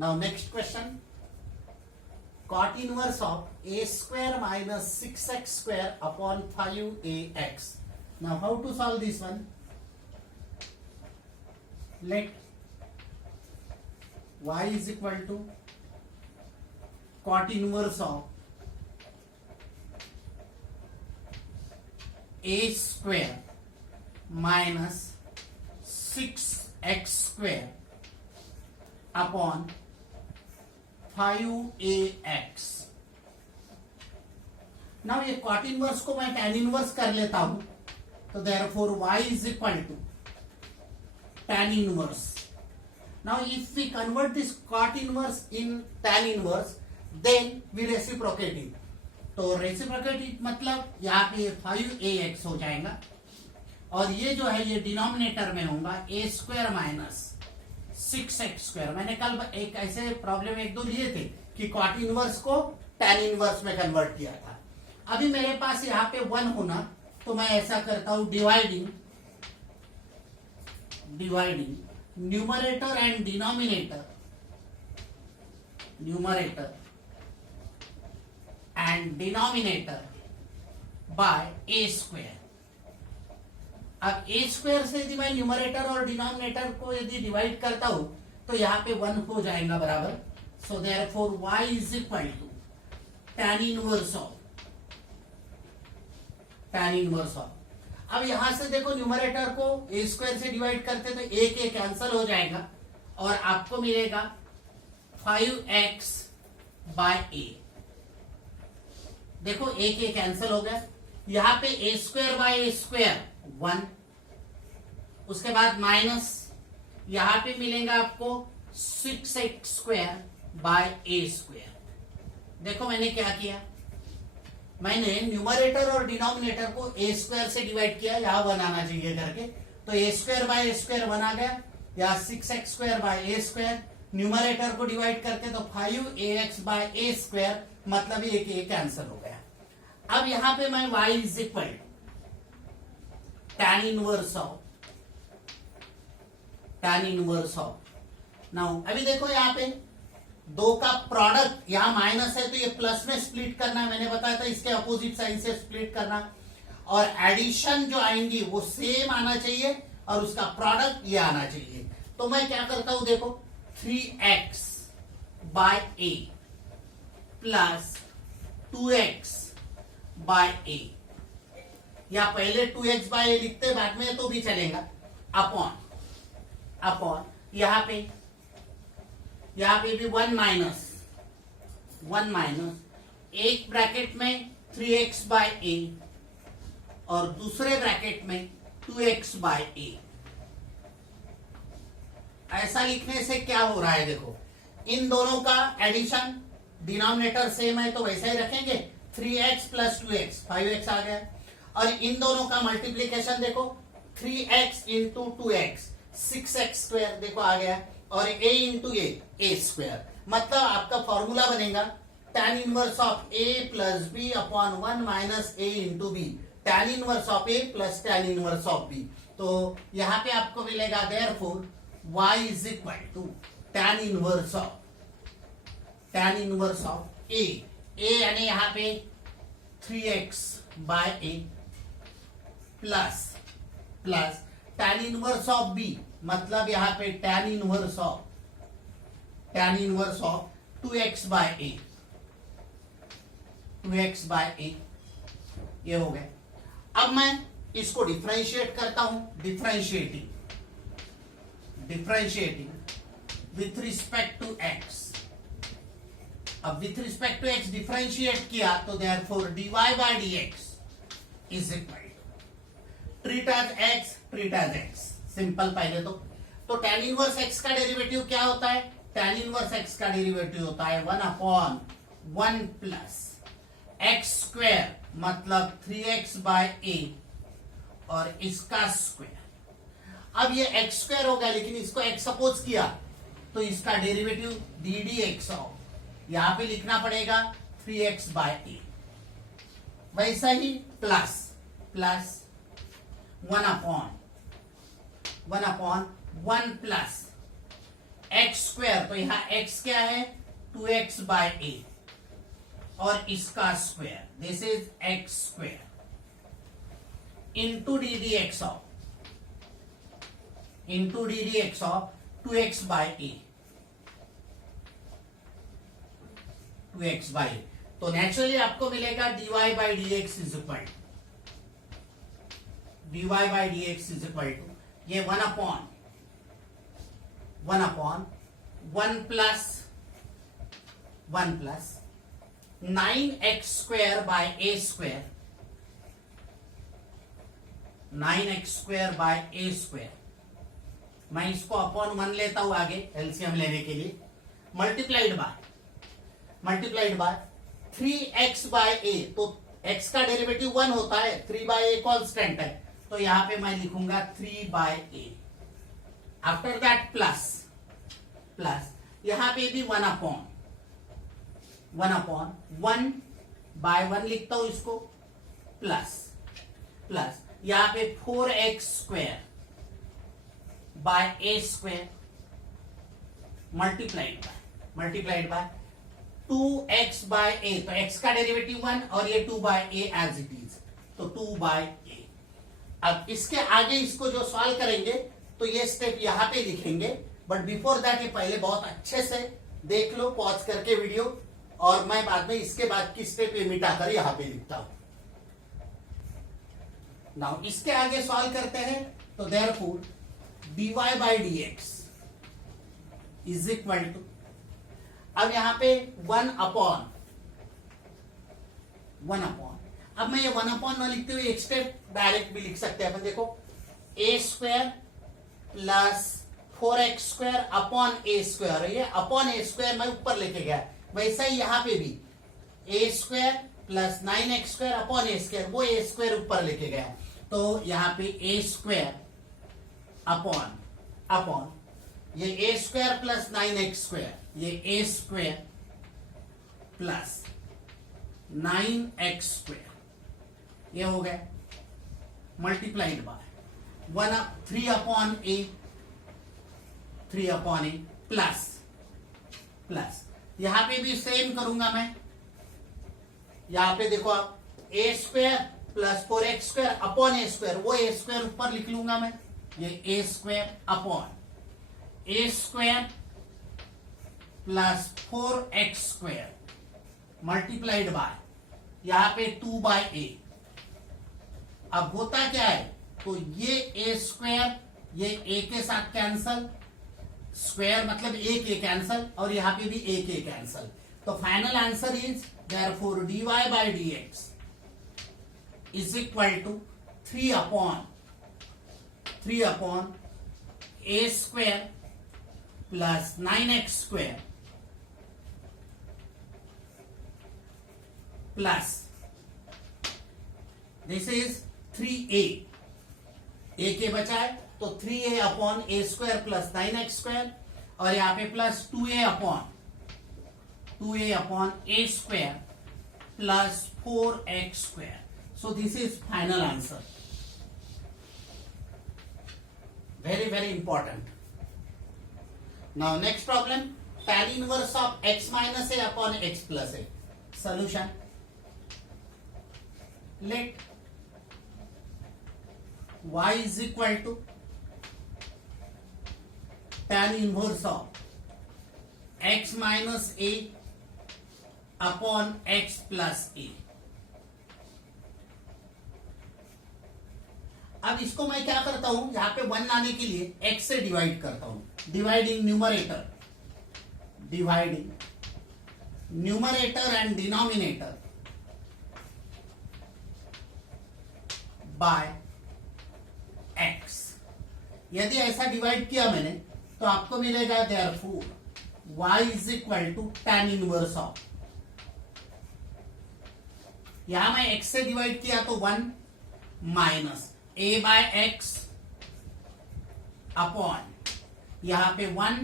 Now next question. Cot inverse of a square minus 6x square upon 5ax. Now how to solve this one? Let y is equal to cot inverse of a square minus 6x square upon 5ax. Now ये cot inverse को मैं tan inverse कर लेता हूं, तो therefore y is equal to tan inverse. Now if we convert this cot inverse in tan inverse, then we reciprocate it. तो reciprocate it मतलब यहाँ पे 5ax हो जाएगा और ये जो है ये डिनोमिनेटर में होगा a square minus 6x square. मैंने कल एक ऐसे प्रॉब्लम एक दो लिए थे कि कॉट इनवर्स को tan इनवर्स में कन्वर्ट किया था. अभी मेरे पास यहाँ पे 1 होना, तो मैं ऐसा करता हूं dividing numerator and denominator bye a square. अब a स्क्वायर से यदि मैं न्यूमरेटर और डिनोमिनेटर को यदि डिवाइड करता हूं तो यहाँ पे 1 हो जाएगा बराबर. So therefore y is equal to tan inverse of. अब यहां से देखो न्यूमरेटर को a स्क्वायर से डिवाइड करते तो a के कैंसिल हो जाएगा और आपको मिलेगा 5x बाय a. देखो a के कैंसिल हो गया. यहाँ पे a square by a square 1, उसके बाद माइनस यहां पे मिलेगा आपको 6x square by a square. देखो मैंने क्या किया, मैंने न्यूमरेटर और डिनोमिनेटर को a स्क्वायर से डिवाइड किया, यहां 1 आना चाहिए करके, तो a square by a square 1 आ गया. या 6x square by a square, numerator को डिवाइड करके तो 5ax बाय a स्क्वायर, मतलब ये कि कैंसिल हो गया. अब यहां पे मैं y is equal tan inverse of. Now अभी देखो यहाँ पे 2 का प्रोडक्ट, यहाँ माइनस है तो ये प्लस में स्प्लिट करना है, मैंने बताया था इसके अपोजिट साइन से स्प्लिट करना. और एडिशन जो आएंगी वो सेम आना चाहिए और उसका प्रोडक्ट ये आना चाहिए. तो मैं क्या करता हूं, देखो 3x by a plus 2x by a, या पहले 2x बाय a लिखते बाद में तो भी चलेगा, अपॉन यहां पे भी 1 माइनस एक ब्रैकेट में 3x बाय a और दूसरे ब्रैकेट में 2x बाय a. ऐसा लिखने से क्या हो रहा है, देखो इन दोनों का एडिशन, डिनोमिनेटर सेम है तो वैसा ही रखेंगे, 3x प्लस 2x 5x आ गया. और इन दोनों का मल्टीप्लीकेशन देखो 3x into 2x 6x square देखो आ गया, और a इंटू a स्क्वायर. मतलब आपका फॉर्मूला बनेगा tan inverse of a plus b upon 1 minus a into b. tan inverse of a plus tan inverse of b. तो यहाँ पे आपको मिलेगा therefore y is equal to tan inverse of a यानी यहाँ पे 3x by a plus tan inverse of b, मतलब यहाँ पे tan inverse of 2x by a, ये हो गया. अब मैं इसको डिफरेंशिएट करता हूं, differentiating with respect to x. अब with respect to x differentiate किया तो therefore dy by dx is equal treat as x. Simple पहले तो tan इनवर्स x का डेरिवेटिव क्या होता है, tan इनवर्स x का डेरिवेटिव होता है 1 अपॉन 1 प्लस x स्क्वायर, मतलब 3x बाय a और इसका स्क्वायर. अब ये x स्क्वायर हो गया, लेकिन इसको x सपोज किया तो इसका डेरिवेटिव ddx ऑफ, यहां पे लिखना पड़ेगा 3x बाय a. वैसा ही plus 1 upon 1 plus x square तो यहाँ x क्या है 2x by a और इसका square, this is x square into d d x of 2x by a, 2x by a। तो नेचुरली आपको मिलेगा dy by dx is equal to ये 1 upon 1 plus 9x square by a square, 9x square by a square. मैं इसको upon 1 लेता हूं आगे LCM लेने के लिए, multiplied by 3x by a। तो x का डेरिवेटिव 1 होता है, 3 बाय a कांस्टेंट है, तो यहां पे मैं लिखूंगा 3 by a। After that plus यहां पे भी 1 अपॉन 1 बाय 1 लिखता हूं इसको, प्लस यहां पे 4x square by a square multiplied by 2x by a। तो x का डेरिवेटिव 1 और ये 2 by a as it is, तो 2 बाय a। अब इसके आगे इसको जो सॉल्व करेंगे तो ये स्टेप यहां पे लिखेंगे, बट बिफोर दैट ये पहले बहुत अच्छे से देख लो पॉज करके वीडियो, और मैं बाद में इसके बाद की स्टेप ये मिटाकर यहां पे लिखता हूं। नाउ इसके आगे सॉल्व करते हैं, तो therefore dy by dx is equal to, अब यहां पे 1 अपॉन, अब मैं ये 1 अपॉन न लिखते हुए एक स्टेप डायरेक्ट भी लिख सकते हैं अपन। देखो a square plus 4x square upon a square, ये अपॉन a स्क्वायर मैं ऊपर लेके गया, वैसा ही यहां पे भी a square plus 9x square upon a square, वो a स्क्वायर ऊपर लेके गया, तो यहां पे a स्क्वायर अपॉन ये a square plus 9x square, ये a square plus 9x square, ये हो गया multiplied by 3 upon a plus यहां पे भी सेम करूंगा मैं, यहां पे देखो आप a square plus 4x square upon a square, वो a स्क्वायर ऊपर लिख लूंगा मैं, ये a square upon a square plus 4x square multiplied bye यहां पे 2 बाय a। अब होता क्या है, तो ये a स्क्वायर ये a के साथ कैंसल, स्क्वायर मतलब एक a कैंसल, और यहां पे भी एक a कैंसल, तो final answer is therefore dy by dx is equal to 3 upon a square plus 9x square plus this is 3a, a के बचा है तो 3a upon a square plus 9x square, और यहां पे plus 2a upon a square plus 4x square. So this is final answer, very very important. Now next problem, tan inverse of x minus a upon x plus a. Solution, let y is equal to tan inverse of x minus a upon x plus a. अब इसको मैं क्या करता हूं, यहां पे 1 लाने के लिए x से डिवाइड करता हूं, dividing numerator and denominator by x। यदि ऐसा डिवाइड किया मैंने तो आपको मिलेगा therefore y is equal to tan inverse of, यहां मैं x से डिवाइड किया तो 1 minus a by x upon यहां पे 1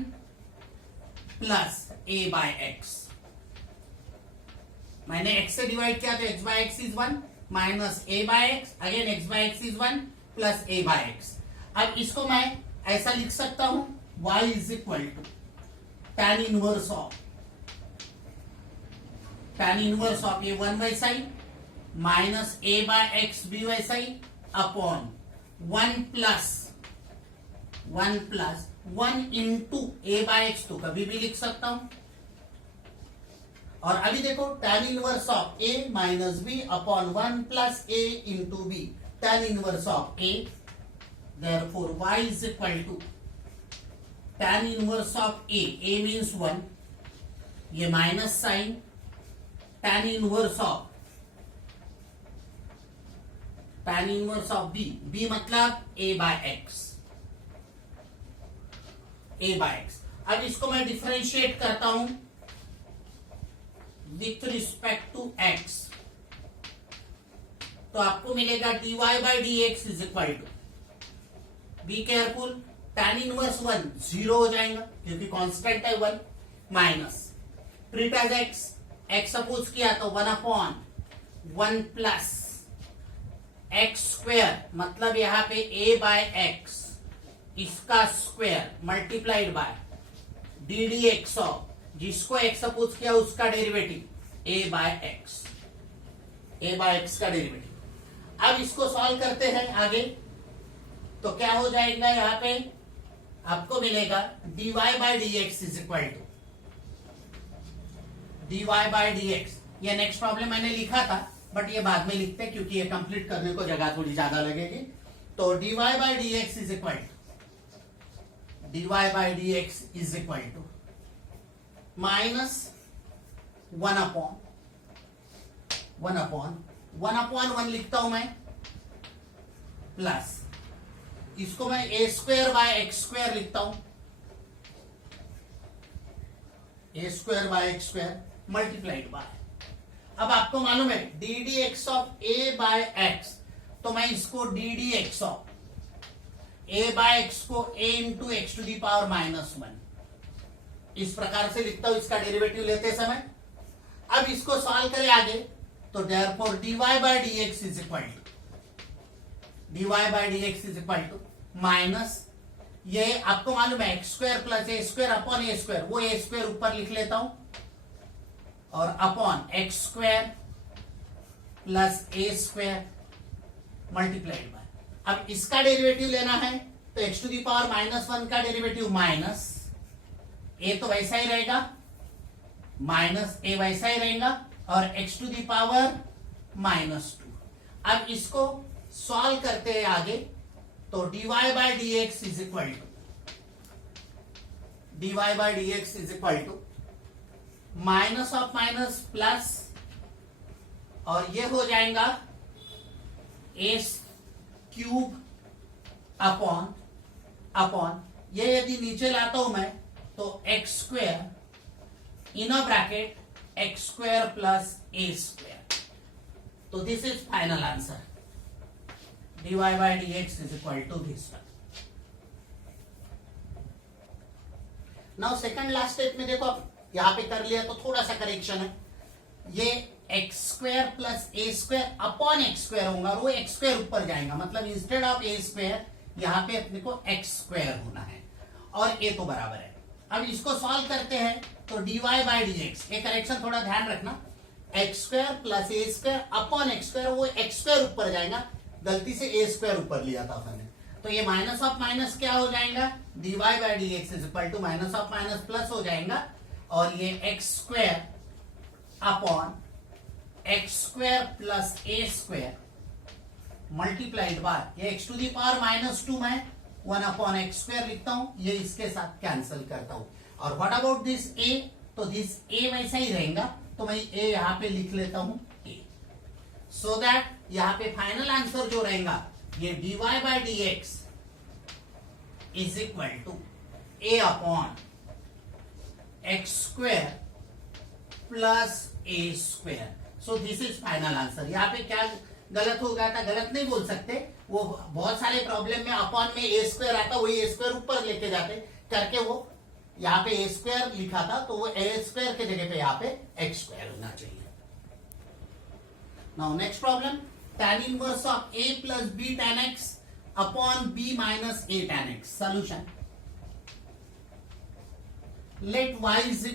प्लस a बाय x, मैंने x से डिवाइड किया तो x by x is 1 minus a by x, again x by x is 1 plus a by x। अब इसको मैं ऐसा लिख सकता हूं y is equal to tan inverse of ये 1 वैसा ही माइनस a बाय एक्स भी वैसा ही upon 1 plus 1 into a by x तो कभी भी लिख सकता हूं। और अभी देखो tan inverse of a minus b upon 1 plus a into b, tan inverse of a, therefore y is equal to tan inverse of a means 1, ये minus sine tan inverse of b मतलब a by x. अब इसको मैं differentiate करता हूं with respect to x, तो आपको मिलेगा dy by d x is equal to, be careful, tan inverse 1 0 हो जाएगा क्योंकि कांस्टेंट है 1, minus treat as x suppose किया तो 1 अपॉन 1 प्लस एक्स स्क्वेयर मतलब यहां पे a बाय एक्स इसका square multiplied by D d x of, जिसको x सपोज किया उसका डेरिवेटिव a बाय एक्स का डेरिवेटिव। अब इसको सॉल्व करते हैं आगे, तो क्या हो जाएगा यहां पे आपको मिलेगा dy by D x is equal to dy by D x. ये नेक्स्ट प्रॉब्लम मैंने लिखा था बट ये बाद में लिखते हैं क्योंकि ये कंप्लीट करने को जगह थोड़ी ज्यादा लगेगी। तो dy by D x is equal to minus 1 upon 1 लिखता हूं मैं, प्लस इसको मैं a square by x square लिखता हूं, a square by x square multiplied by, अब आपको मालूम है d d x of a by x, तो मैं इसको d d x of a by x को a into x to the power minus 1 इस प्रकार से लिखता हूं इसका डेरिवेटिव लेते समय। अब इसको सॉल्व करें आगे, तो therefore dy by D x is equal to minus, ये आपको मालूम है x square plus A square upon a square, वो ए स्क्वायर ऊपर लिख लेता हूं और upon x square plus A square multiplied by, अब इसका डेरिवेटिव लेना है तो x to the power minus 1 का डेरिवेटिव माइनस ए तो वैसा ही रहेगा, माइनस ए वैसा ही रहेगा और x to the power minus 2। अब इसको सॉल्व करते हैं आगे, तो dy by D x is equal to minus of minus plus, और ये हो जाएगा ए क्यूब अपॉन ये यदि नीचे लाता हूं मैं तो x square in a bracket x square plus A square, तो this is final answer, dy by D x is equal to this one. Now second last step में देखो, यहां पे कर लिया तो थोड़ा सा करेक्शन है, ये एक्स स्क्वायर प्लस ए स्क्वायर अपॉन एक्स स्क्वायर होगा और वो एक्स स्क्वायर ऊपर जाएगा, मतलब इंस्टेड ऑफ ए स्क्वायर यहां पे अपने को एक्स स्क्वायर होना है और ए तो बराबर है। अब इसको सॉल्व करते हैं तो dy बाय डी एक्स, एक करेक्शन थोड़ा ध्यान रखना, एक्स स्क्वायर प्लस ए स्क्वायर अपॉन एक्स स्क्वायर, वो एक्स स्क्वायर ऊपर जाएगा, गलती से ए स्क्वायर ऊपर लिया था अपन ने, तो ये माइनस ऑफ माइनस क्या हो जाएगा, dy by D x is equal to minus of minus plus हो जाएगा, और ये x square upon x square plus A square multiplied by ये x to the power minus 2 में 1 अपॉन एक्स स्क्वायर लिखता हूं, ये इसके साथ कैंसिल करता हूं। और व्हाट अबाउट दिस ए, तो दिस ए वैसा ही रहेगा, तो मैं ए यहां पे लिख लेता हूं ए, सो दैट यहां पे फाइनल आंसर जो रहेगा ये dy by D x is equal to a upon x square plus A square. So this is final answer. यहाँ पे क्या गलत हो गया था, गलत नहीं बोल सकते, वो बहुत सारे प्रॉब्लम में अपॉन में ए स्क्वायर आता, वही ए स्क्वायर ऊपर लेके जाते करके वो यहाँ पे ए स्क्वायर लिखा था, तो वो ए स्क्वायर के जगह पे यहाँ पे एक्स स्क्वायर होना चाहिए। Now next problem, tan inverse of a plus b tan x upon b minus a tan x। Solution, let y is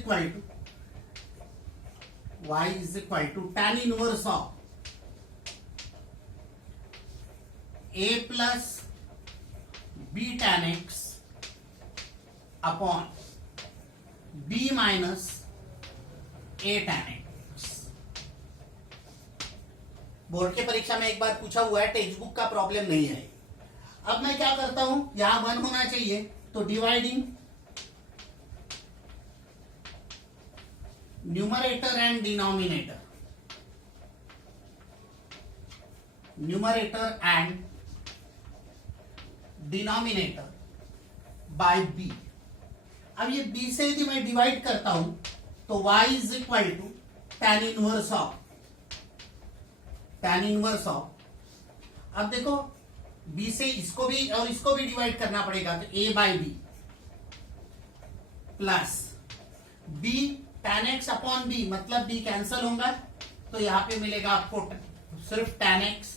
equal to tan inverse of a plus b tan x upon b minus a tan x। Board के परीक्षा में एक बार पूछा हुआ है, text book का problem नहीं है। अब मैं क्या करता हूं, यहां 1 होना चाहिए, तो dividing numerator and denominator, numerator and denominator bye b। अब ये b से यदि मैं डिवाइड करता हूं तो y is equal to tan inverse of, अब देखो b से इसको भी और इसको भी डिवाइड करना पड़ेगा, तो a by b plus b tan x upon b, मतलब b कैंसल होगा तो यहां पे मिलेगा आपको सिर्फ tan x,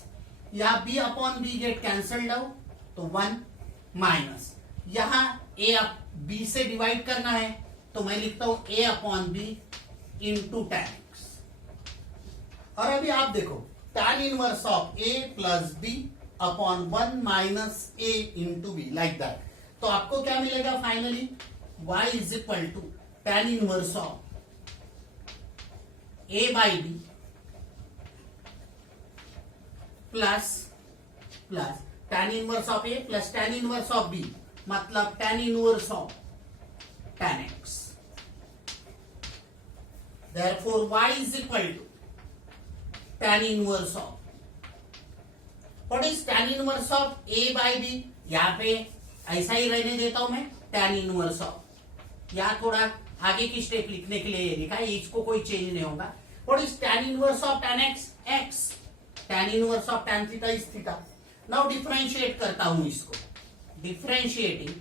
या b upon b gate cancelled out तो 1 माइनस, यहां a b से डिवाइड करना है तो मैं लिखता हूं a upon b into tan x। और अभी आप देखो tan inverse of a plus b upon 1 minus a into b, like that. तो आपको क्या मिलेगा finally, y is equal to tan inverse of a by b plus tan inverse of a plus tan inverse of b, मतलब tan inverse of tan x। Therefore y is equal to tan inverse of, what is tan inverse of a by b, यहां पे ऐसा ही रहने देता हूं मैं, tan inverse of, यहां थोड़ा आगे की स्टेप लिखने के लिए लिखा है, इसको कोई चेंज नहीं होगा। What is tan inverse of tan x? x, tan inverse of tan theta is theta। Now differentiate करता हूं इसको, differentiating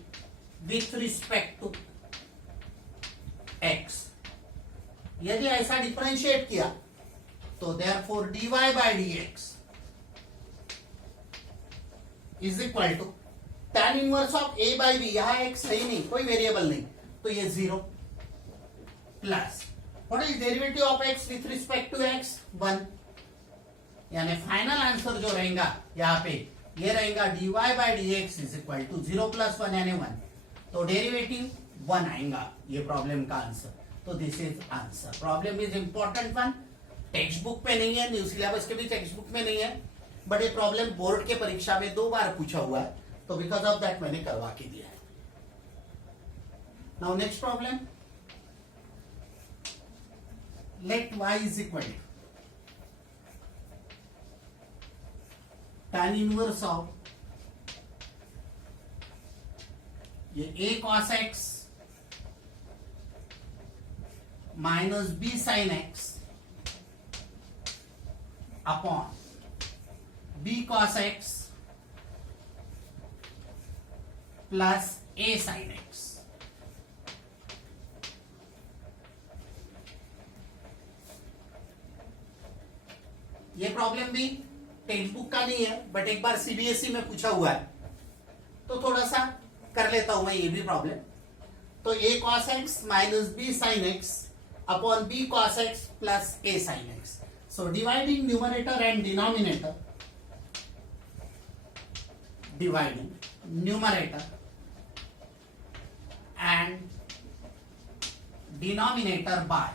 with respect to x। यदि ऐसा डिफरेंशिएट किया तो therefore dy by dx is equal to tan inverse of a by b, यहां x है ही नहीं, कोई वेरिएबल नहीं, तो ये 0 प्लस what is derivative of x with respect to x 1, यानी फाइनल आंसर जो रहेगा यहां पे ये रहेगा dy by dx is equal to 0 plus 1 यानी 1, तो डेरिवेटिव 1 आएगा ये प्रॉब्लम का आंसर। तो this is answer. Problem is important one, text book में नहीं है, न्यू सिलेबस के भी टेक्स्ट बुक में नहीं है, बट ये प्रॉब्लम बोर्ड के परीक्षा में 2 बार पूछा हुआ है, तो बिकॉज ऑफ दैट मैंने करवा के दिया है। Now next problem, let y is equal tan inverse of ये a cos x minus b sin x upon b cos x plus a sin x। ये प्रॉब्लम भी टेक्स्ट बुक का नहीं है, बट एक बार सीबीएसई में पूछा हुआ है, तो थोड़ा सा कर लेता हूं मैं ये भी प्रॉब्लम। तो a cos x minus b sin x upon b cos x plus a sin x. So dividing numerator and denominator, dividing numerator and denominator by,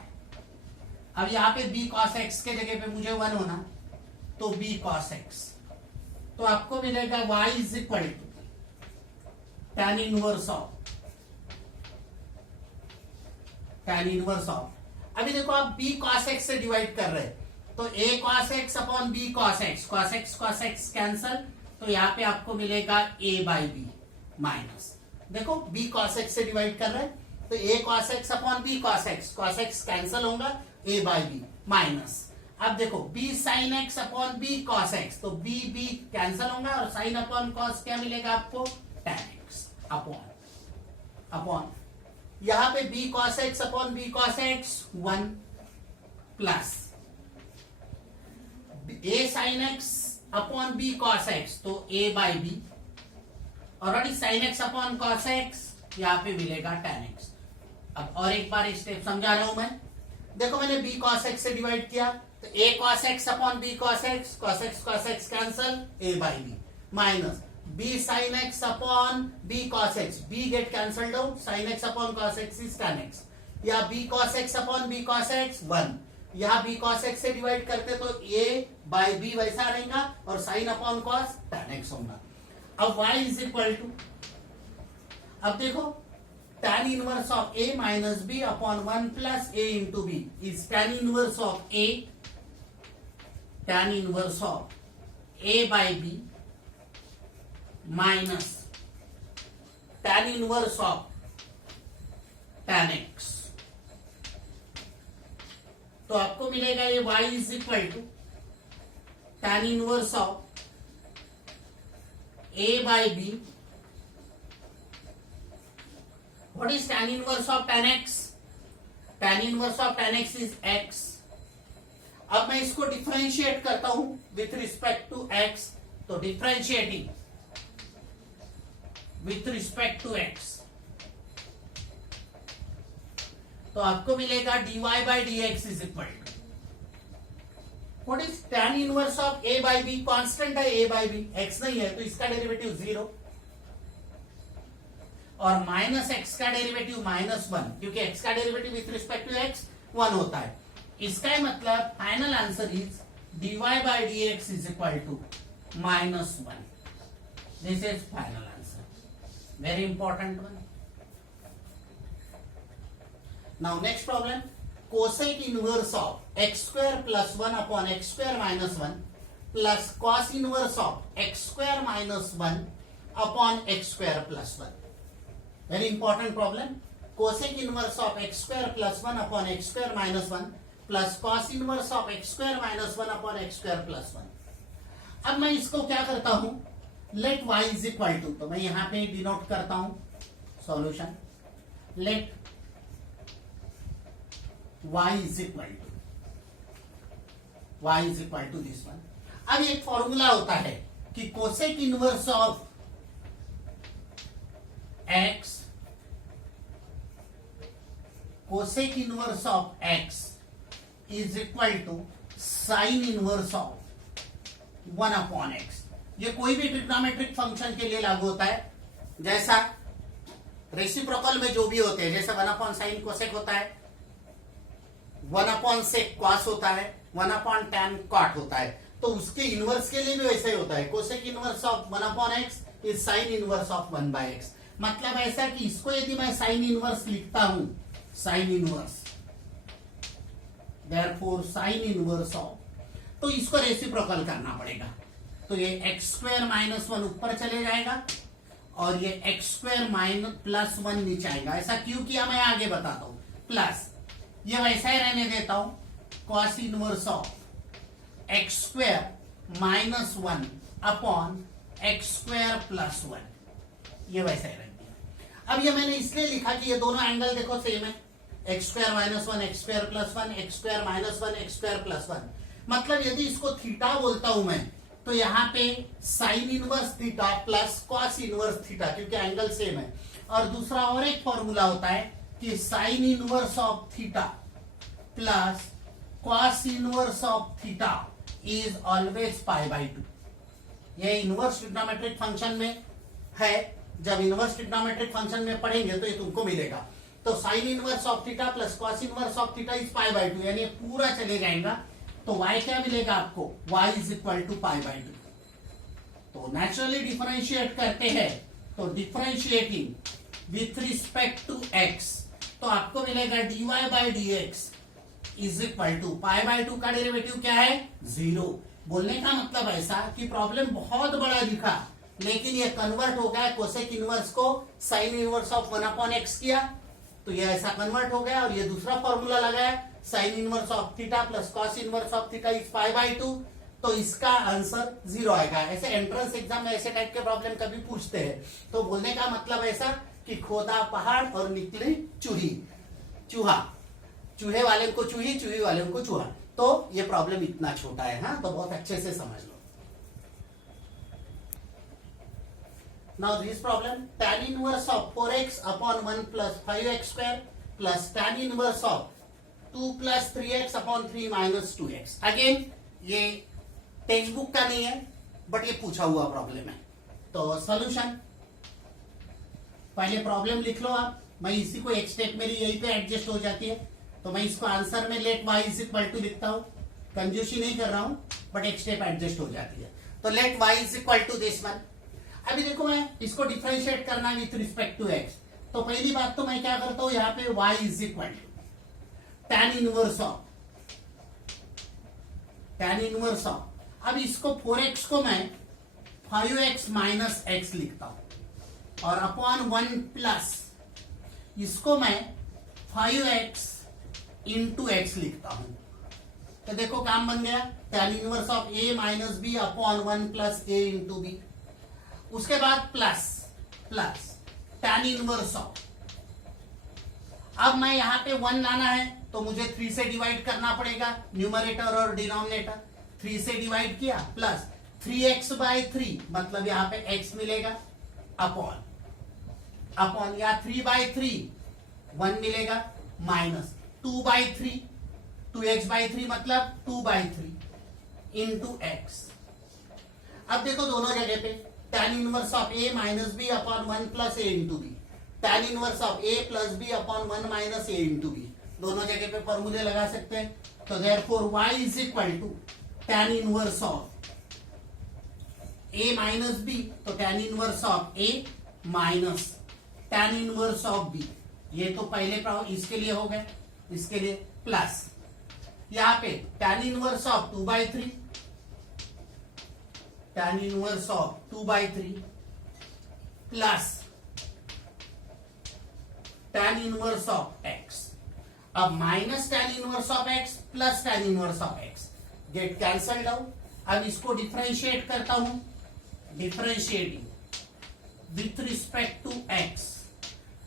अब यहां पे b cos x के जगह पे मुझे 1 होना, तो b cos x, तो आपको मिलेगा y is equal to tan inverse of, अभी देखो आप b cos x से डिवाइड कर रहे हैं, तो a cos x upon b cos x cancel, तो यहाँ पे आपको मिलेगा a बाई बी माइनस, देखो b cos x से डिवाइड कर रहे हैं, तो a cos x upon b cos x cancel होगा, a बाई बी माइनस, अब देखो b sin x upon b cos x, तो b कैंसल होगा और sin अपॉन cos क्या मिलेगा आपको, tan x अपॉन यहां पे b cos x upon b cos x 1 plus a sin x upon b cos x, तो a बाई b, और sin x upon cos x यहां पे मिलेगा tan x। अब और एक बार स्टेप समझा रहा हूं मैं। देखो मैंने b cos x से डिवाइड किया तो a cos x upon b cos x cancel, a by b minus b sin x upon b cos x, b gate cancelled out, sin x upon cos x is tan x, या b cos x upon b cos x 1, यहाँ b cos x से divide करते तो a by b वैसा रहेगा और sin upon cos tan x होगा। अब y इज इक्वल टू, अब देखो tan inverse of a minus b upon 1 plus a into b is tan inverse of a, tan inverse of a by b minus tan inverse of tan x। तो आपको मिलेगा ये y is equal to tan inverse of a by b। What is tan inverse of tan x? Tan inverse of tan x is x। अब मैं इसको differentiate करता हूं with respect to x, तो differentiating with respect to x तो आपको मिलेगा dy by dx is equal to, what is tan inverse of a by b? Constant है a बाई b, x नहीं है तो इसका डेरिवेटिव 0 और माइनस x का डेरिवेटिव -1, क्योंकि x का derivative with respect to x 1 होता है। इसका मतलब final answer is dy by dx is equal to -1। This is final answer, very important one. Now next problem, cosec inverse of x square plus 1 upon x square minus 1 plus cos inverse of x square minus 1 upon x square plus 1। Very important problem, cosec inverse of x square plus 1 upon x square minus 1 plus cos inverse of x square minus 1 upon x square plus 1। अब मैं इसको क्या करता हूं, let y is equal to, तो मैं यहां पे डिनोट करता हूं solution, let y is equal to this one. अब एक फॉर्मूला होता है कि cosec inverse of x, cosec inverse of x is equal to sine inverse of 1 upon x। ये कोई भी ट्रिग्नोमेट्रिक फंक्शन के लिए लागू होता है, जैसा रेसिप्रोकल में जो भी होते हैं, जैसे 1 अपॉन साइन कोसेक होता है, 1 अपॉन सेक कॉस होता है, 1 अपॉन टैन कॉट होता है, तो उसके इनवर्स के लिए भी वैसा ही होता है। Cosec inverse of 1 upon x is sine inverse of 1 by x। मतलब ऐसा कि इसको यदि मैं साइन इनवर्स लिखता हूं, sine inverse, therefore sign inverse of, तो इसको रेसिप्रोकल करना पड़ेगा, तो ये x स्क्वायर माइनस 1 ऊपर चले जाएगा और ये x स्क्वायर माइनस प्लस 1 नीचे आएगा। ऐसा क्यों किया मैं आगे बताता हूं। प्लस ये वैसा ही रहने देता हूं, cos inverse of x square minus 1 upon x square plus 1, ये वैसा ही रह गया। अब ये मैंने इसलिए लिखा कि ये दोनों एंगल देखो सेम है, x square minus 1 x square plus 1 x square minus 1 x square plus 1। मतलब यदि इसको थीटा बोलता हूं मैं, तो यहाँ पे sine inverse theta plus cos inverse theta, क्योंकि एंगल सेम है। और दूसरा और एक फॉर्मूला होता है कि sign inverse of theta plus cos inverse of theta is always pi by 2। ये इनवर्स ट्रिग्नोमेट्रिक फंक्शन में है, जब इनवर्स ट्रिग्नोमेट्रिक फंक्शन में पढ़ेंगे तो ये तुमको मिलेगा। तो sign inverse of theta plus cos inverse of theta is pi by 2, यानी पूरा चले जाएगा। तो y क्या मिलेगा आपको, y is equal to pi by 2। तो नेचुरली डिफरेंशिएट करते हैं, तो differentiating with respect to x, तो आपको मिलेगा dy by dx is equal to pi by 2 का डेरिवेटिव क्या है, 0। बोलने का मतलब ऐसा कि प्रॉब्लम बहुत बड़ा दिखा, लेकिन ये कन्वर्ट हो गया, कोसेक इनवर्स को sign inverse of 1 upon x किया, तो ये ऐसा कन्वर्ट हो गया। और ये दूसरा फॉर्मूला लगाया, sign inverse of theta plus cos inverse of theta is pi by 2, तो इसका आंसर 0 आएगा। ऐसे एंट्रेंस एग्जाम में ऐसे टाइप के प्रॉब्लम कभी पूछते हैं। तो बोलने का मतलब ऐसा कि खोदा पहाड़ और निकली चूहा, चूहे वाले को चूही, चूही वाले को चूहा। तो ये प्रॉब्लम इतना छोटा है, हाँ, तो बहुत अच्छे से समझ लो। Now this problem, tan inverse of 4x upon 1 plus 5x square plus tan inverse of 2 plus 3x upon 3 minus 2x। Again ये टेक्स्ट बुक का नहीं है, बट ये पूछा हुआ प्रॉब्लम है। तो सॉल्यूशन, पहले प्रॉब्लम लिख लो आप, मैं इसी को एक स्टेप मेरी यही पे एडजस्ट हो जाती है, तो मैं इसको आंसर में let y is equal to लिखता हूं, कंजूसी नहीं कर रहा हूं, बट एक स्टेप एडजस्ट हो जाती है। तो let y is equal to this one. अभी देखो मैं इसको डिफरेंशिएट करना विथ रिस्पेक्ट टू x, तो पहली बात तो मैं क्या करता हूं, यहाँ पे y is equal to tan inverse of, tan inverse of, अब इसको 4x को मैं 5x माइनस x लिखता हूं, और अपॉन 1 प्लस इसको मैं 5x इंटू x लिखता हूं। तो देखो काम बन गया, tan inverse of a minus b upon 1 plus a into b. उसके बाद plus plus tan inverse of, अब मैं यहां पे 1 लाना है तो मुझे 3 से डिवाइड करना पड़ेगा, न्यूमरेटर और डिनोमिनेटर। 3 से डिवाइड किया, प्लस 3x बाय 3, मतलब यहां पे x मिलेगा, अपॉन अपॉन या 3 बाय 3 1 मिलेगा, माइनस 2 बाय 3 2x बाय 3 मतलब 2 बाय 3 इंटू x। अब देखो दोनों जगह पे tan inverse of a minus b upon 1 plus a into b, tan inverse of a plus b upon 1 minus a into b, दोनों जगह पे फॉर्मूले लगा सकते हैं। तो therefore y is equal to tan inverse of a minus b, तो tan inverse of a minus tan inverse of b, ये तो पहले इसके लिए हो गए, इसके लिए प्लस यहां पे tan inverse of 2 by 3, tan inverse of 2 by 3 plus tan inverse of x, अब minus tan inverse of x plus tan inverse of x, get cancelled out. अब इसको डिफरेंशिएट करता हूं, differentiating with respect to x,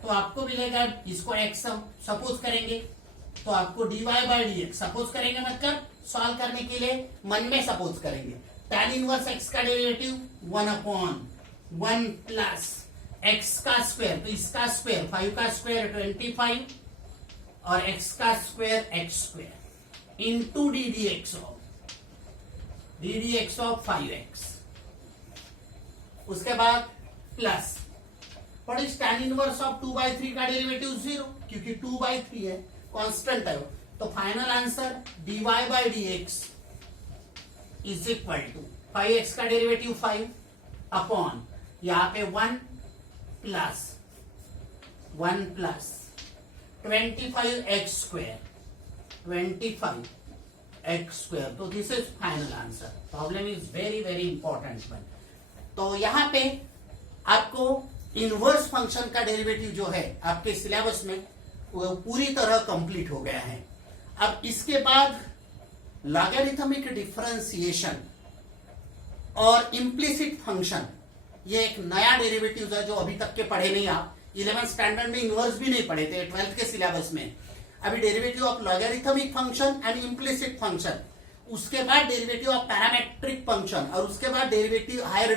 तो आपको मिलेगा, इसको x suppose करेंगे तो आपको dy बाई dx सपोज करेंगे, मतलब सॉल्व करने के लिए मन में सपोज करेंगे। tan इनवर्स x का डेरिवेटिव 1 अपॉन 1 प्लस x का स्क्वायर, तो इसका स्क्वायर 5 का स्क्वायर 25 और x का square x square into d d x of 5x। उसके बाद प्लस और इस tan इनवर्स ऑफ 2 बाई 3 का डेरिवेटिव 0, क्योंकि 2 बाई 3 है, कांस्टेंट है, तो final answer dy by dx is equal to 5x का डेरिवेटिव 5 अपॉन यहां पे 1 plus 25x square 25x square. तो this is final answer. Problem is very very important one. तो यहां पे आपको इनवर्स फंक्शन का डेरिवेटिव जो है आपके सिलेबस में वो पूरी तरह कंप्लीट हो गया है। अब इसके बाद लॉगरिथमिक डिफरेंशिएशन और इम्प्लिसिट फंक्शन, ये एक नया डेरिवेटिव है जो अभी तक के पढ़े नहीं आप। 11th स्टैंडर्ड में इनवर्स भी नहीं पढ़े थे, 12th के सिलेबस में। अभी derivative of logarithmic function and implicit function, उसके बाद डेरिवेटिव ऑफ पैरामेट्रिक फंक्शन, और उसके बाद डेरिवेटिव हायर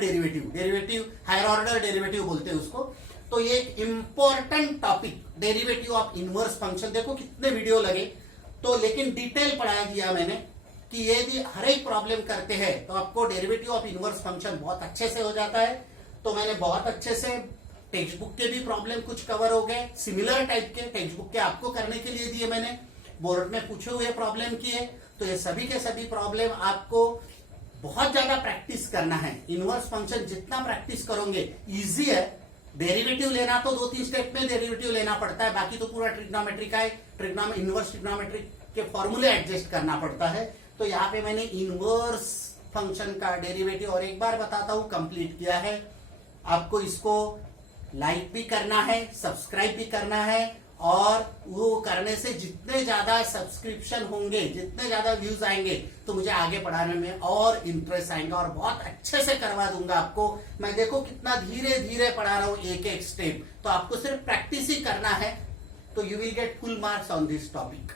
ऑर्डर डेरिवेटिव बोलते हैं उसको। तो ये एक important topic derivative of inverse function. देखो कितने वीडियो लगे, तो लेकिन डिटेल पढ़ाया दिया मैंने कि यदि हर एक प्रॉब्लम करते हैं तो आपको डेरिवेटिव ऑफ इनवर्स फंक्शन बहुत अच्छे से हो जाता है। तो मैंने बहुत अच्छे से टेक्स्ट बुक के भी प्रॉब्लम कुछ कवर हो गए, सिमिलर टाइप के टेक्स्ट बुक के आपको करने के लिए दिए मैंने, बोर्ड में पूछे हुए प्रॉब्लम किए। तो ये सभी के सभी प्रॉब्लम आपको बहुत ज्यादा प्रैक्टिस करना है। इनवर्स फंक्शन जितना प्रैक्टिस करोगे इजी है। डेरिवेटिव लेना तो 2-3 स्टेप में डेरिवेटिव लेना पड़ता है, बाकी तो पूरा ट्रिग्नोमेट्री का है, इनवर्स ट्रिग्नोमेट्री के फॉर्मूले एडजस्ट करना पड़ता है। तो यहाँ पे मैंने इनवर्स फंक्शन का डेरिवेटिव और एक बार बताता हूं कंप्लीट किया है। आपको इसको लाइक भी करना है, सब्सक्राइब भी करना है, और वो करने से जितने ज्यादा सब्सक्रिप्शन होंगे, जितने ज्यादा व्यूज आएंगे, तो मुझे आगे पढ़ाने में और इंटरेस्ट आएगा और बहुत अच्छे से करवा दूंगा आपको मैं। देखो कितना धीरे धीरे पढ़ा रहा हूं, एक एक स्टेप। तो आपको सिर्फ प्रैक्टिस ही करना है, तो you will get full marks on this topic.